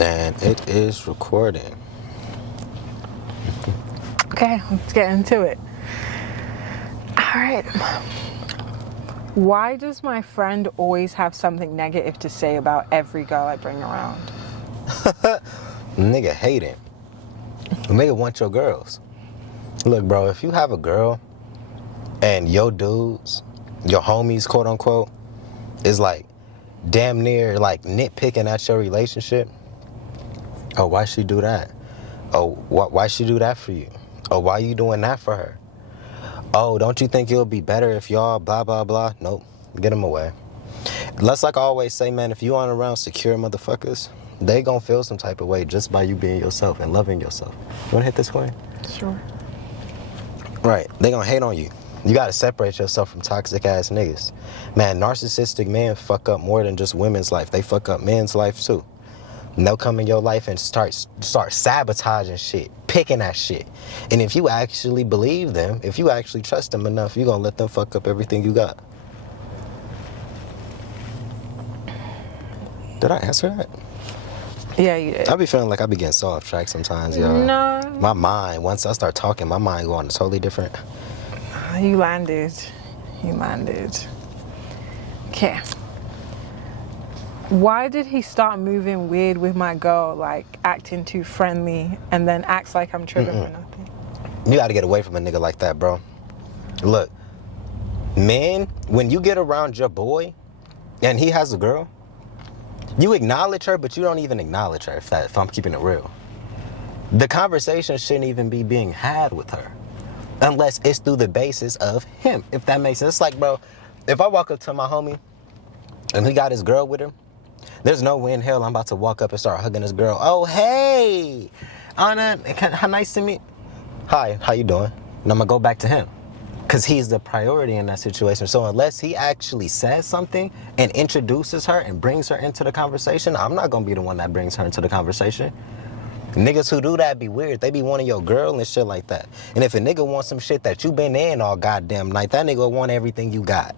And it is recording. Okay, let's get into it. All right. Why does my friend always have something negative to say about every girl I bring around? Nigga hating. Nigga want your girls. Look, bro, if you have a girl and your dudes, your homies, quote unquote, is like damn near like nitpicking at your relationship. Oh, why she do that? Oh, why she do that for you? Oh, why you doing that for her? Oh, don't you think it would be better if y'all blah, blah, blah? Nope. Get them away. Let's like I always say, man, if you aren't around secure motherfuckers, they gonna feel some type of way just by you being yourself and loving yourself. You wanna hit this coin? Sure. Right. They gonna hate on you. You gotta separate yourself from toxic ass niggas. Man, narcissistic men fuck up more than just women's life. They fuck up men's life too. And they'll come in your life and start sabotaging shit, picking at shit. And if you actually believe them, if you actually trust them enough, you're gonna let them fuck up everything you got. Did I answer that? Yeah, you did. I be feeling like I be getting so off track sometimes, y'all. No. My mind, once I start talking, my mind go on a totally different. You landed. You landed. Okay. Why did he start moving weird with my girl, like acting too friendly, and then acts like I'm tripping for nothing? You gotta get away from a nigga like that, bro. Look, men, when you get around your boy and he has a girl, you acknowledge her, but you don't even acknowledge her, if I'm keeping it real. The conversation shouldn't even be being had with her unless it's through the basis of him, if that makes sense. It's like, bro, if I walk up to my homie and he got his girl with him, there's no way in hell I'm about to walk up and start hugging this girl. Oh, hey, Anna, how nice to meet. Hi, how you doing? And I'm gonna go back to him because he's the priority in that situation. So unless he actually says something and introduces her and brings her into the conversation, I'm not gonna be the one that brings her into the conversation. Niggas who do that be weird. They be wanting your girl and shit like that. And if a nigga wants some shit that you been in all goddamn night, that nigga want everything you got.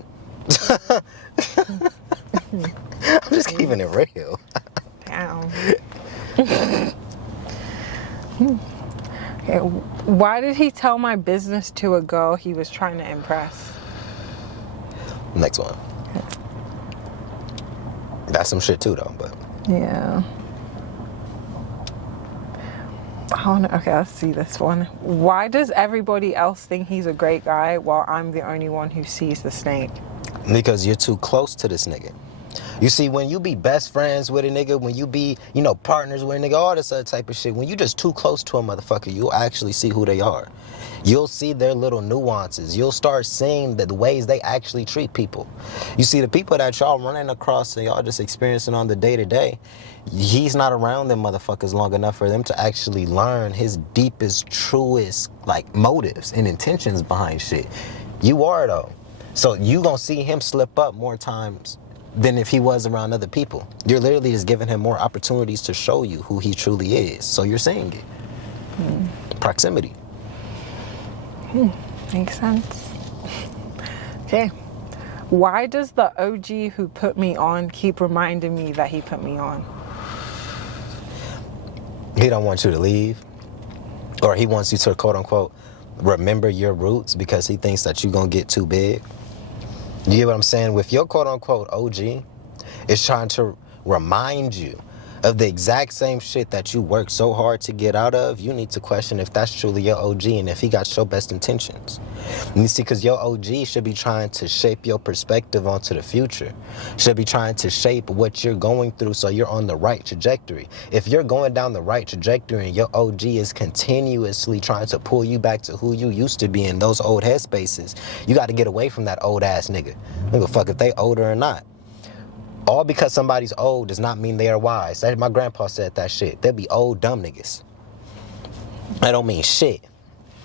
I'm just keeping it real. Damn. Okay. Why did he tell my business to a girl he was trying to impress? Next one. That's some shit too though, but. Yeah. Oh, no. Okay, let's see this one. Why does everybody else think he's a great guy while I'm the only one who sees the snake? Because you're too close to this nigga. You see, when you be best friends with a nigga, when you be, partners with a nigga, all this other type of shit, when you just too close to a motherfucker, you'll actually see who they are. You'll see their little nuances. You'll start seeing the ways they actually treat people. You see, the people that y'all running across and y'all just experiencing on the day-to-day, he's not around them motherfuckers long enough for them to actually learn his deepest, truest, motives and intentions behind shit. You are, though. So you gonna see him slip up more times than if he was around other people. You're literally just giving him more opportunities to show you who he truly is. So you're seeing it. Proximity. Makes sense. Okay. Why does the OG who put me on keep reminding me that he put me on? He don't want you to leave. Or he wants you to, quote unquote, remember your roots because he thinks that you're gonna get too big. You get what I'm saying? With your quote unquote OG, it's trying to remind you of the exact same shit that you worked so hard to get out of. You need to question if that's truly your OG and if he got your best intentions. And you see, because your OG should be trying to shape your perspective onto the future. Should be trying to shape what you're going through so you're on the right trajectory. If you're going down the right trajectory and your OG is continuously trying to pull you back to who you used to be in those old headspaces, you got to get away from that old ass nigga. I don't give a fuck if they older or not. All because somebody's old does not mean they are wise. My grandpa said that shit. They'll be old, dumb niggas. That don't mean shit.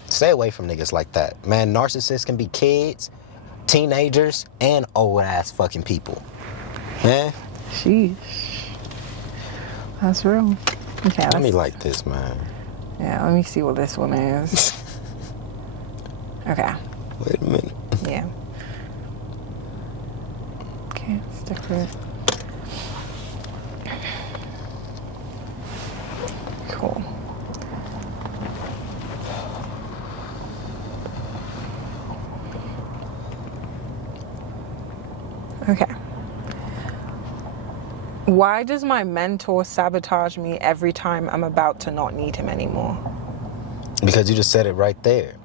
Stay away from niggas like that. Man, narcissists can be kids, teenagers, and old-ass fucking people. Man. Sheesh. That's real. Okay, Let me like this, man. Yeah, let me see what this one is. Okay. Wait a minute. Yeah. Okay, stick with it. Why does my mentor sabotage me every time I'm about to not need him anymore? Because you just said it right there.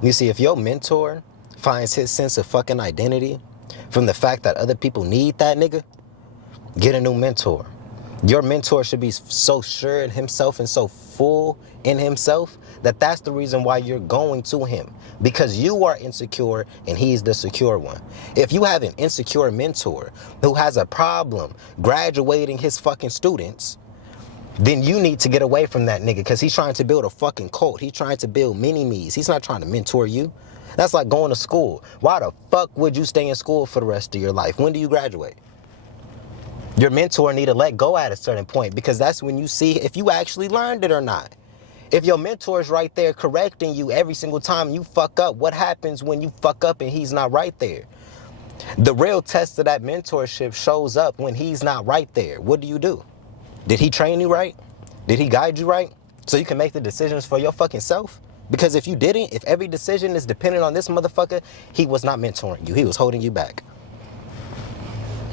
You see, if your mentor finds his sense of fucking identity from the fact that other people need that nigga, get a new mentor. Your mentor should be so sure in himself and so full in himself that that's the reason why you're going to him. Because you are insecure and he's the secure one. If you have an insecure mentor who has a problem graduating his fucking students, then you need to get away from that nigga because he's trying to build a fucking cult. He's trying to build mini-me's. He's not trying to mentor you. That's like going to school. Why the fuck would you stay in school for the rest of your life? When do you graduate? Your mentor need to let go at a certain point because that's when you see if you actually learned it or not. If your mentor is right there correcting you every single time you fuck up, what happens when you fuck up and he's not right there? The real test of that mentorship shows up when he's not right there. What do? Did he train you right? Did he guide you right? So you can make the decisions for your fucking self? Because if you didn't, if every decision is dependent on this motherfucker, he was not mentoring you. He was holding you back.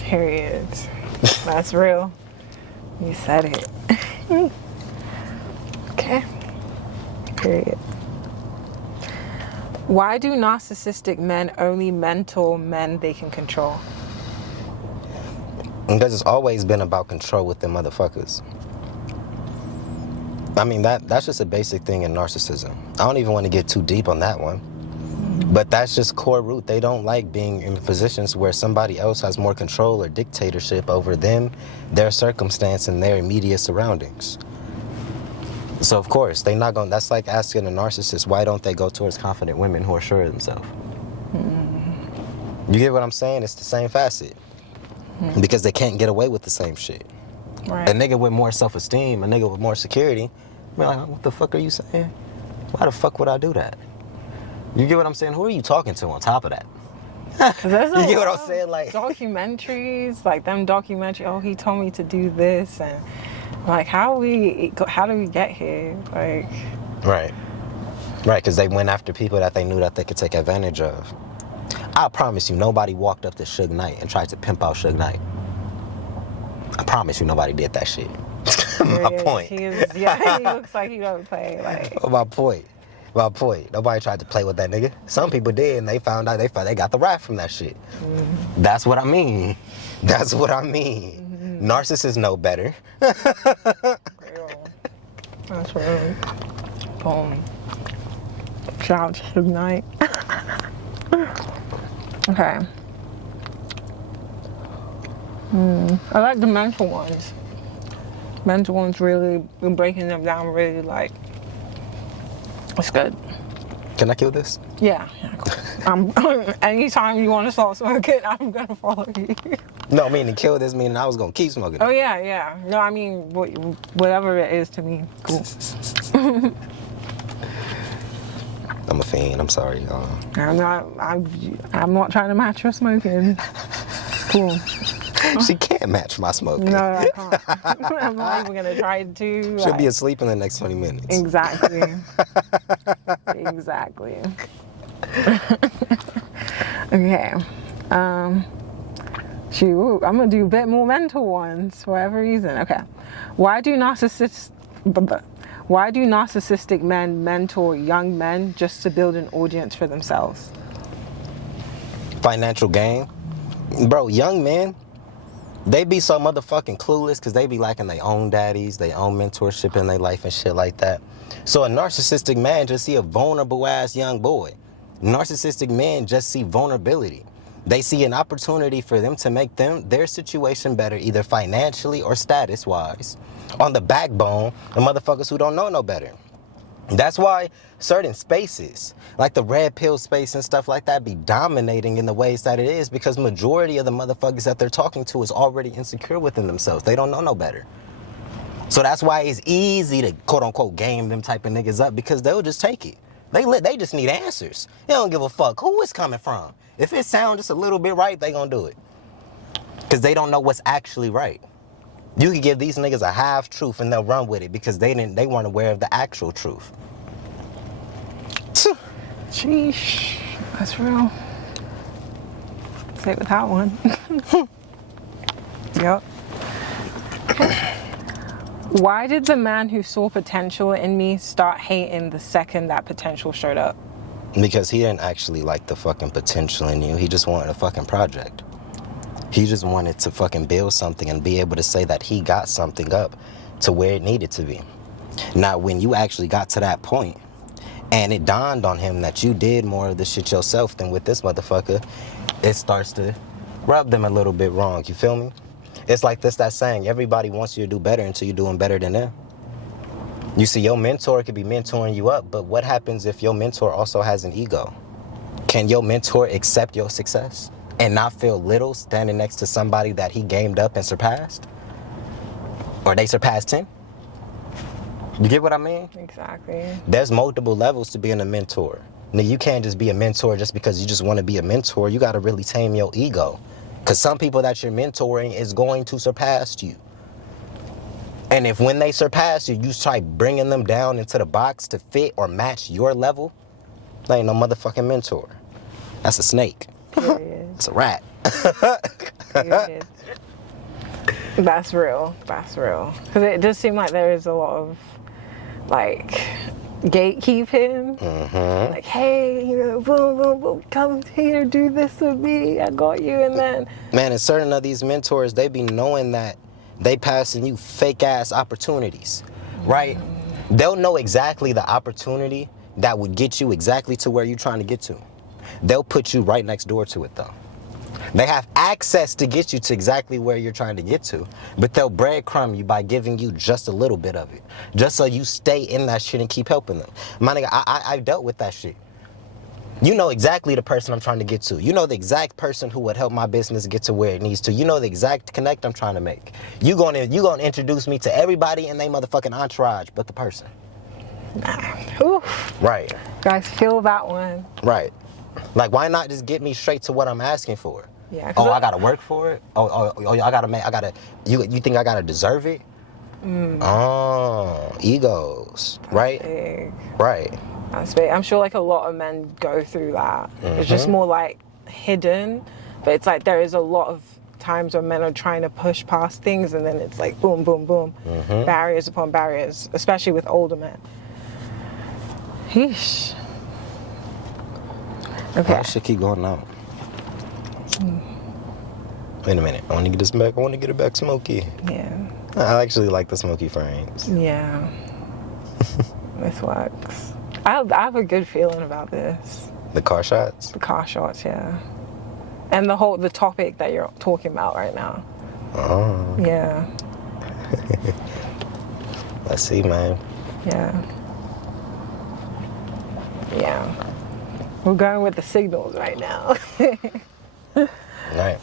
Here he is. That's real. You said it. Okay. Period. Why do narcissistic men only mentor men they can control? Because it's always been about control with them motherfuckers. I mean, that's just a basic thing in narcissism. I don't even want to get too deep on that one. But that's just core root. They don't like being in positions where somebody else has more control or dictatorship over them, their circumstance, and their immediate surroundings. So, of course, they're not going. That's like asking a narcissist, why don't they go towards confident women who are sure of themselves? You get what I'm saying? It's the same facet. Because they can't get away with the same shit. Right. A nigga with more self-esteem, a nigga with more security, be like, what the fuck are you saying? Why the fuck would I do that? You get what I'm saying? Who are you talking to on top of that? You get what I'm saying? Like documentaries, like them documentary. Oh, he told me to do this, and like, how do we get here? Like, right, because they went after people that they knew that they could take advantage of. I promise you, nobody walked up to Suge Knight and tried to pimp out Suge Knight. I promise you, nobody did that shit. My point. He looks like he don't play. Like, My point. Nobody tried to play with that nigga. Some people did, and they found out they got the rap from that shit. That's what I mean. Narcissists know better. real. That's real. Boom. Shout out to Suge Knight. Okay. I like the mental ones. Mental ones really, breaking them down really, like, it's good. Can I kill this? Yeah. Cool. Anytime you want to start smoking, I'm gonna follow you. No, meaning kill this, meaning I was gonna keep smoking. Oh yeah. No, I mean whatever it is to me, cool. I'm a fiend. I'm sorry, y'all. I'm not trying to match your smoking. Cool. She can't match my smoking. No, I can't. I'm not even gonna try to. She'll be asleep in the next 20 minutes. Exactly. Exactly. Okay. Shoot, I'm gonna do a bit more mental ones for whatever reason. Okay. Why do narcissistic men mentor young men just to build an audience for themselves? Financial gain. Bro, young men, they be so motherfucking clueless because they be lacking their own daddies, their own mentorship in their life and shit like that. So a narcissistic man just see a vulnerable ass young boy. Narcissistic men just see vulnerability. They see an opportunity for them to make their situation better, either financially or status wise, on the backbone of motherfuckers who don't know no better. That's why certain spaces, like the red pill space and stuff like that, be dominating in the ways that it is because majority of the motherfuckers that they're talking to is already insecure within themselves. They don't know no better. So that's why it's easy to quote unquote game them type of niggas up because they'll just take it. They just need answers. They don't give a fuck who it's coming from. If it sounds just a little bit right, they gonna do it. Because they don't know what's actually right. You can give these niggas a half truth and they'll run with it because they weren't aware of the actual truth. Sheesh, that's real. Say it with that one. Yep. Why did the man who saw potential in me start hating the second that potential showed up? Because he didn't actually like the fucking potential in you. He just wanted a fucking project. He just wanted to fucking build something and be able to say that he got something up to where it needed to be. Now, when you actually got to that point and it dawned on him that you did more of this shit yourself than with this motherfucker, it starts to rub them a little bit wrong. You feel me? It's like that saying, everybody wants you to do better until you're doing better than them. You see, your mentor could be mentoring you up, but what happens if your mentor also has an ego? Can your mentor accept your success and not feel little standing next to somebody that he gamed up and surpassed? Or they surpassed him? You get what I mean? Exactly. There's multiple levels to being a mentor. Now, you can't just be a mentor just because you just want to be a mentor. You got to really tame your ego. Because some people that you're mentoring is going to surpass you. And if when they surpass you, you try bringing them down into the box to fit or match your level, that ain't no motherfucking mentor. That's a snake. Period. It's a rat. Period. That's real. That's real. Because it does seem like there is a lot of, like, gatekeeping. Mm-hmm. Like, hey, you know, boom, boom, boom, come here, do this with me, I got you. And then, Man, and certain of these mentors, they be knowing that they passing you fake ass opportunities, right? They'll know exactly the opportunity that would get you exactly to where you're trying to get to. They'll put you right next door to it though. They have access to get you to exactly where you're trying to get to, but they'll breadcrumb you by giving you just a little bit of it, just so you stay in that shit and keep helping them. My nigga, I dealt with that shit. You know exactly the person I'm trying to get to. You know the exact person who would help my business get to where it needs to. You know the exact connect I'm trying to make. You gonna introduce me to everybody in their motherfucking entourage but the person. oof, Right. guys, feel that one. Right. Like, why not just get me straight to what I'm asking for? Yeah. Oh, I gotta work for it? You think I gotta deserve it? Oh, egos, right? Big. Right. That's big. I'm sure like a lot of men go through that. It's just more like hidden, but it's like there is a lot of times when men are trying to push past things and then it's like boom, boom, boom, barriers upon barriers, especially with older men. Yeesh. Okay. Why should keep going out? Wait a minute. I want to get this back. I want to get it back smoky. Yeah. I actually like the smoky frames. Yeah. This works. I have a good feeling about this. The car shots? The car shots, yeah. And the topic that you're talking about right now. Oh. Yeah. Let's see, man. Yeah. Yeah. We're going with the signals right now. All right.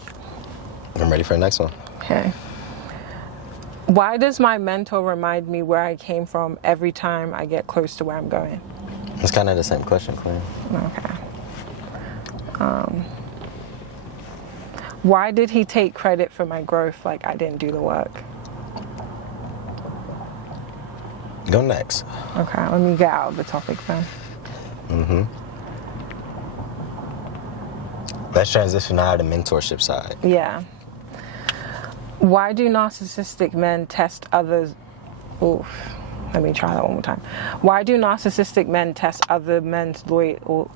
I'm ready for the next one. Okay. Why does my mentor remind me where I came from every time I get close to where I'm going? It's kind of the same question, Queen. Okay. Why did he take credit for my growth like I didn't do the work? Go next. Okay, let me get out of the topic then. Let's transition out of the mentorship side. Yeah. Why do narcissistic men test others? Oof. Let me try that one more time. Why do narcissistic men test other men's loyalty?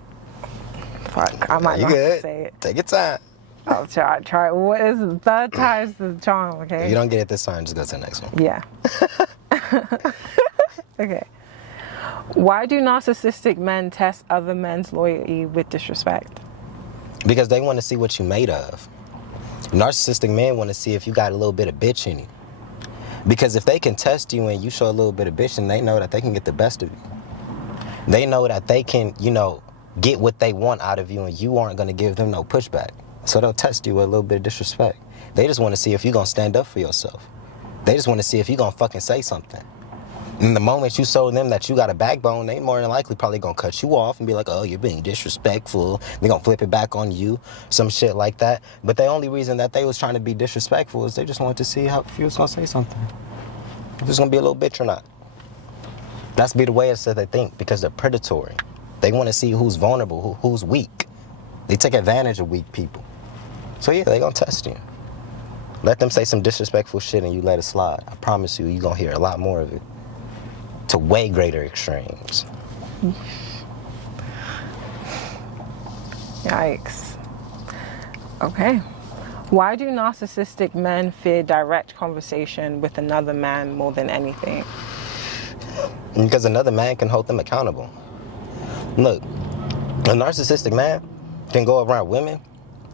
Fuck, I might You not have to good? say it. Take your time. I'll try. What is the third time's the charm, okay? If you don't get it this time, just go to the next one. Yeah. Okay. Why do narcissistic men test other men's loyalty with disrespect? Because they want to see what you made of. Narcissistic men want to see if you got a little bit of bitch in you. Because if they can test you and you show a little bit of bitch, then they know that they can get the best of you. They know that they can, get what they want out of you and you aren't going to give them no pushback. So they'll test you with a little bit of disrespect. They just want to see if you're going to stand up for yourself. They just want to see if you're going to fucking say something. And the moment you show them that you got a backbone, they more than likely probably going to cut you off and be like, oh, you're being disrespectful. They're going to flip it back on you, some shit like that. But the only reason that they was trying to be disrespectful is they just wanted to see how if you was going to say something. If it's going to be a little bitch or not. That's be the way it's that they think because they're predatory. They want to see who's vulnerable, who's weak. They take advantage of weak people. So yeah, they're going to test you. Let them say some disrespectful shit and you let it slide. I promise you, you're going to hear a lot more of it. To way greater extremes. Yikes. Okay. Why do narcissistic men fear direct conversation with another man more than anything? Because another man can hold them accountable. Look, a narcissistic man can go around women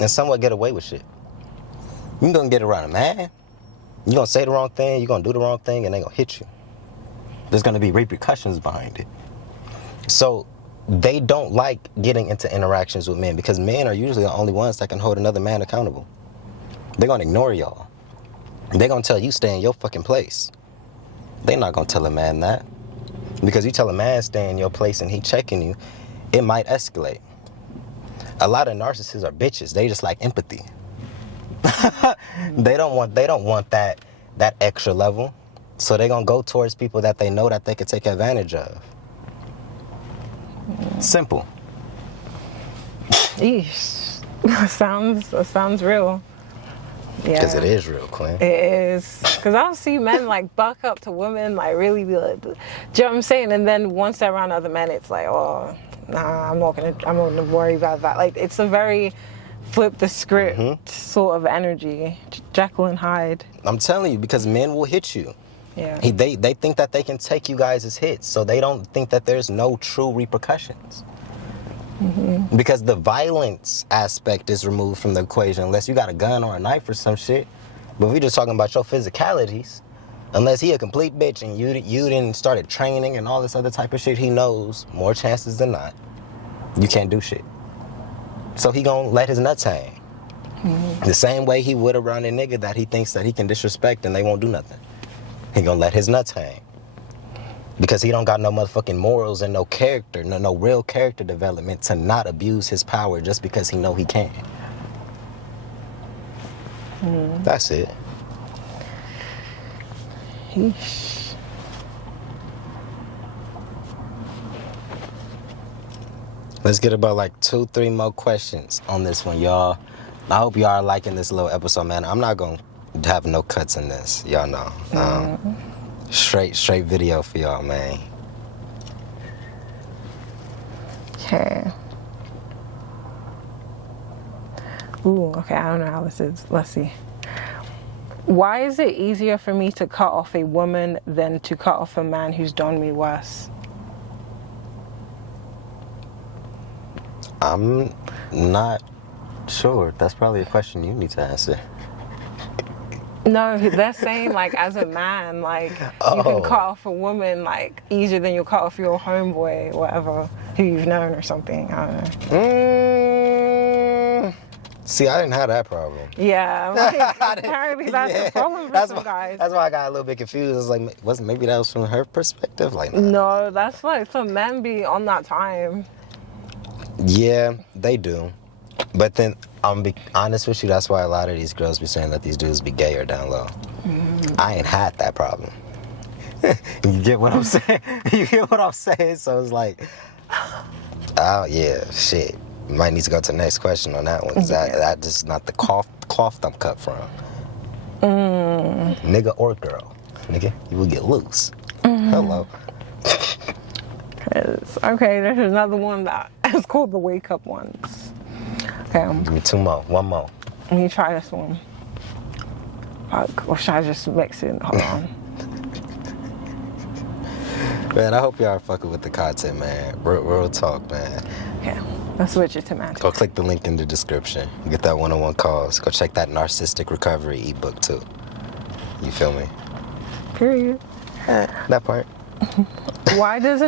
and somewhat get away with shit. You're going to get around a man, you're going to say the wrong thing, you're going to do the wrong thing, and they're going to hit you. There's going to be repercussions behind it. So they don't like getting into interactions with men because men are usually the only ones that can hold another man accountable. They're going to ignore y'all. They're going to tell you stay in your fucking place. They're not going to tell a man that. Because you tell a man stay in your place and he checking you, it might escalate. A lot of narcissists are bitches. They just like empathy. They don't want that extra level. So they're going to go towards people that they know that they could take advantage of. Simple. Eesh. That sounds real. Yeah. Because it is real, Quinn. It is. Because I'll see men like buck up to women, like really be like, do you know what I'm saying? And then once they're around other men, it's like, oh, nah, I'm not gonna worry about that. Like, it's a very flip the script sort of energy. Jekyll and Hyde. I'm telling you, because men will hit you. Yeah. They think that they can take you guys as hits, so they don't think that there's no true repercussions. Because the violence aspect is removed from the equation, unless you got a gun or a knife or some shit. But if we're just talking about your physicalities, unless he a complete bitch and you didn't started training and all this other type of shit, he knows more chances than not you can't do shit. So he gonna let his nuts hang. The same way he would around a nigga that he thinks that he can disrespect and they won't do nothing. He gonna let his nuts hang. Because he don't got no motherfucking morals and no character, no real character development to not abuse his power just because he know he can. That's it. Eesh. Let's get about like 2-3 more questions on this one, y'all. I hope y'all are liking this little episode, man. I'm not gonna have no cuts in this, y'all know. Straight video for y'all, man. Okay. Ooh, okay, I don't know how this is. Let's see. Why is it easier for me to cut off a woman than to cut off a man who's done me worse? I'm not sure. That's probably a question you need to answer. No, they're saying like as a man, like you can cut off a woman like easier than you'll cut off your homeboy, whatever, who you've known or something. I don't know. See, I didn't have that problem. Yeah, like, apparently that's the problem for some guys. That's why I got a little bit confused. It's like, maybe that was from her perspective? Like, No, that's like some men be on that time. Yeah, they do. But then, I'm be honest with you, that's why a lot of these girls be saying that these dudes be gay or down low. I ain't had that problem. You get what I'm saying? You get what I'm saying? So it's like, oh yeah, shit. You might need to go to the next question on that one. Cause that just not the cloth I'm cut from. Nigga or girl. Nigga, you will get loose. Hello. Okay, there's another one that is called the wake up ones. Okay, Give me 2 more. 1 more. let me try this one. Fuck, or should I just mix it? Hold on. Man, I hope y'all are fucking with the content, man. Real talk, man. Okay, let's switch it to man. Go click the link in the description. Get that one-on-one calls. Go check that Narcissistic Recovery ebook too. You feel me? Period. That part. Why does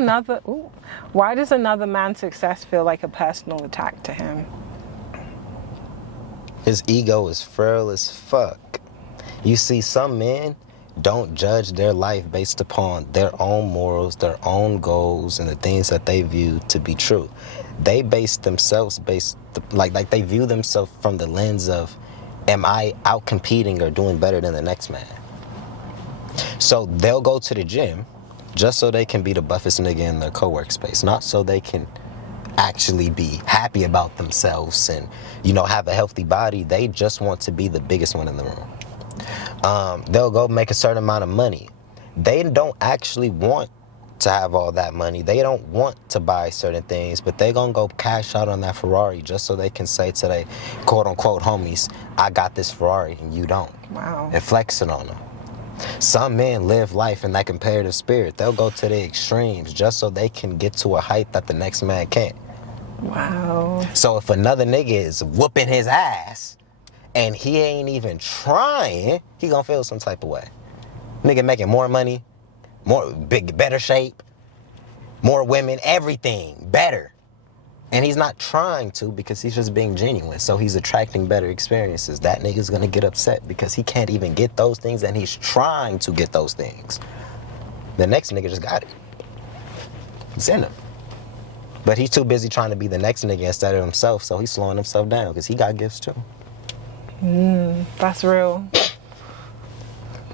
another man's success feel like a personal attack to him? His ego is frail as fuck. You see, some men don't judge their life based upon their own morals, their own goals, and the things that they view to be true. They base themselves like they view themselves from the lens of, am I out competing or doing better than the next man? So they'll go to the gym just so they can be the buffest nigga in their co-work space, not so they can actually be happy about themselves and, have a healthy body. They just want to be the biggest one in the room. They'll go make a certain amount of money. They don't actually want to have all that money. They don't want to buy certain things, but they gonna go cash out on that Ferrari just so they can say to their quote unquote homies, I got this Ferrari and you don't. Wow. And flexing on them. Some men live life in that competitive spirit. They'll go to the extremes just so they can get to a height that the next man can't. Wow. So if another nigga is whooping his ass and he ain't even trying, he gonna feel some type of way. Nigga making more money, better shape, more women, everything better. And he's not trying to because he's just being genuine. So he's attracting better experiences. That nigga's gonna get upset because he can't even get those things and he's trying to get those things. The next nigga just got it. It's in him. But he's too busy trying to be the next nigga instead of himself, so he's slowing himself down because he got gifts too. That's real.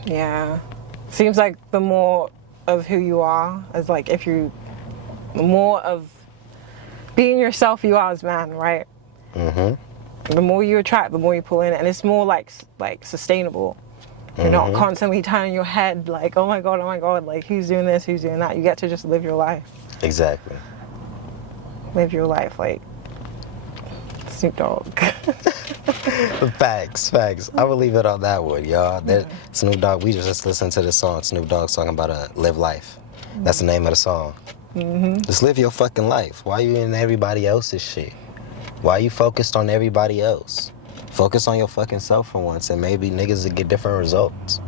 Yeah. Seems like the more of who you are, as like the more of being yourself you are as man, right? The more you attract, the more you pull in, and it's more like sustainable. You're not constantly turning your head like, oh my god, like who's doing this, who's doing that. You get to just live your life. Exactly. Live your life like Snoop Dogg. Facts. I will leave it on that one, y'all. Snoop Dogg, we just listened to the song. Snoop Dogg's talking about live life. That's the name of the song. Just live your fucking life. Why you in everybody else's shit? Why you focused on everybody else? Focus on your fucking self for once and maybe niggas will get different results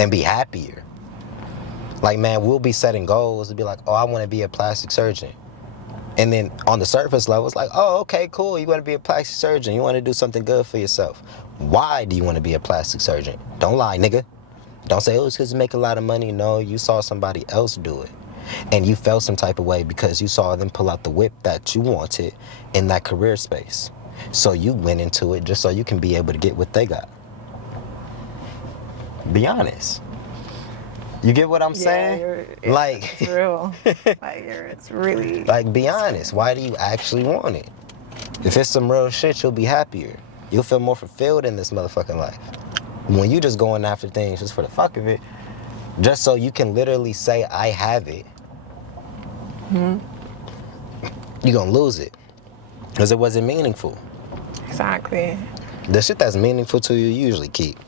and be happier. Like, man, we'll be setting goals to be like, oh, I want to be a plastic surgeon. And then on the surface level, it's like, oh, okay, cool. You want to be a plastic surgeon. You want to do something good for yourself. Why do you want to be a plastic surgeon? Don't lie, nigga. Don't say, oh, it's because you make a lot of money. No, you saw somebody else do it. And you felt some type of way because you saw them pull out the whip that you wanted in that career space. So you went into it just so you can be able to get what they got. Be honest. You get what I'm saying? Like, it's real. It's really. Like, be honest. Why do you actually want it? If it's some real shit, you'll be happier. You'll feel more fulfilled in this motherfucking life. When you just going after things just for the fuck of it, just so you can literally say, I have it, you're gonna lose it. Because it wasn't meaningful. Exactly. The shit that's meaningful to you, you usually keep.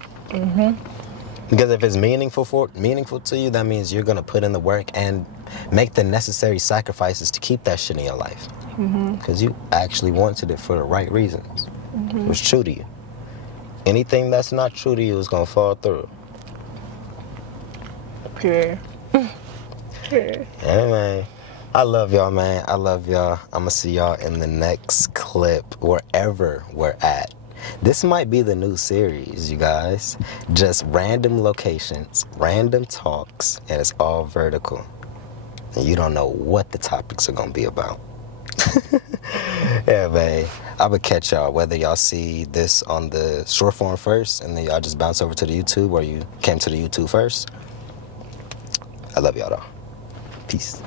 Because if it's meaningful to you, that means you're gonna put in the work and make the necessary sacrifices to keep that shit in your life. Because you actually wanted it for the right reasons. It was true to you. Anything that's not true to you is gonna fall through. Period. Yeah, man. I love y'all, man. I love y'all. I'm gonna see y'all in the next clip, wherever we're at. This might be the new series, you guys. Just random locations, random talks, and it's all vertical. And you don't know what the topics are gonna be about. Yeah, man. I would catch y'all, whether y'all see this on the short form first, and then y'all just bounce over to the YouTube, or you came to the YouTube first. I love y'all, though. Peace.